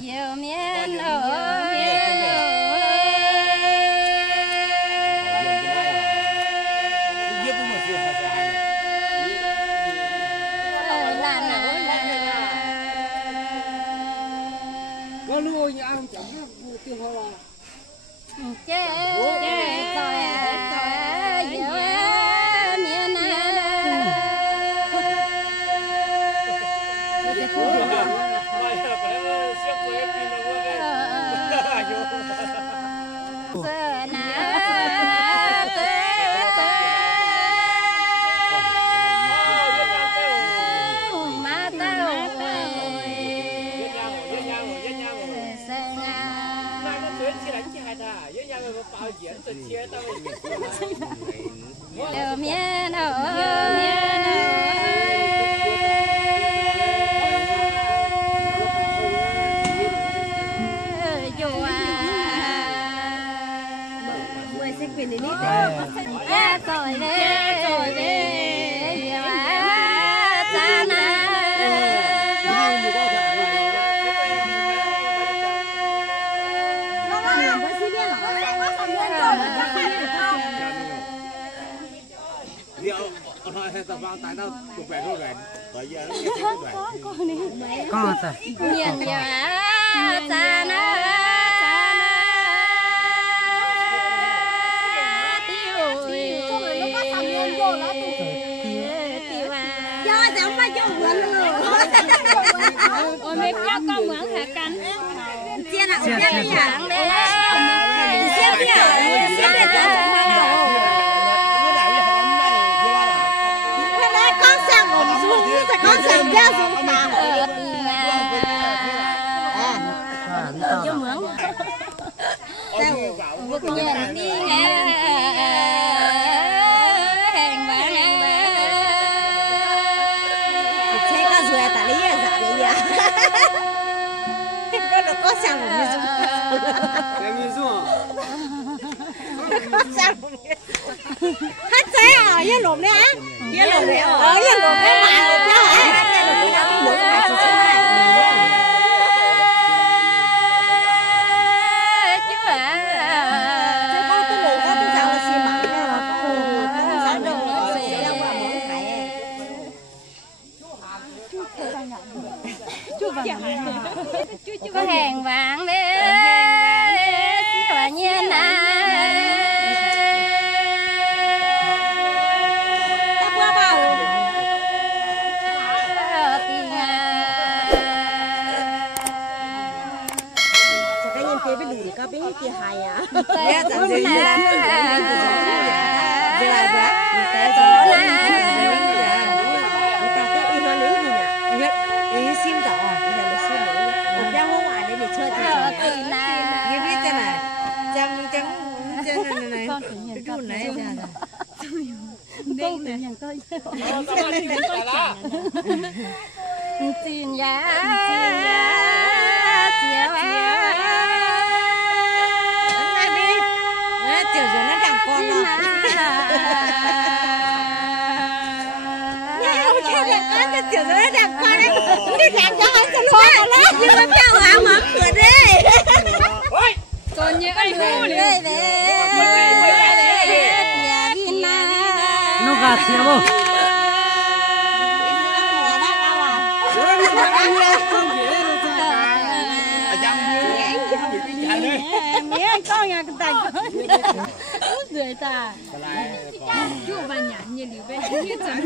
nhiều miền ở có lưu nhà không chẳng có tiêu hoa là chế rồi nhiều miền con sao miền nhà cha na ôi mẹ cho con mượn hả canh chia nào chia đi à chia đi à chia đi con sang một xuống thì con sang ra xuống nào cho mượn vừa con nhận đi nghe hàng bán xe có rùa tả lý là giả đấy nhá có sang một người dùng có sang một người hát xe à yên lộn đấy á yên lộn đấy yên lộn đấy mà lộn đấy hả có hàng vàng đấy và nhiên có biết kia hay à? Dạ, chẳng gì nữa. Xin rõ à? Xin nữa. Một đeo hoa ngoài để chơi thì như biết thế này. Chẳng này. Con tự nhiên con này ra. Con tự nhiên coi. Xin giá. Chiều rồi nó chẳng con đâu. Chiều rồi nó chẳng con đấy. Đi làm cho anh cho luôn đó. Nhưng mà theo hả mở cửa đi. Còn như anh hú đi. nó gạt xíu không? Mẹ con nhà cái tay người ta chú bà nhảy như liều bên như chẳng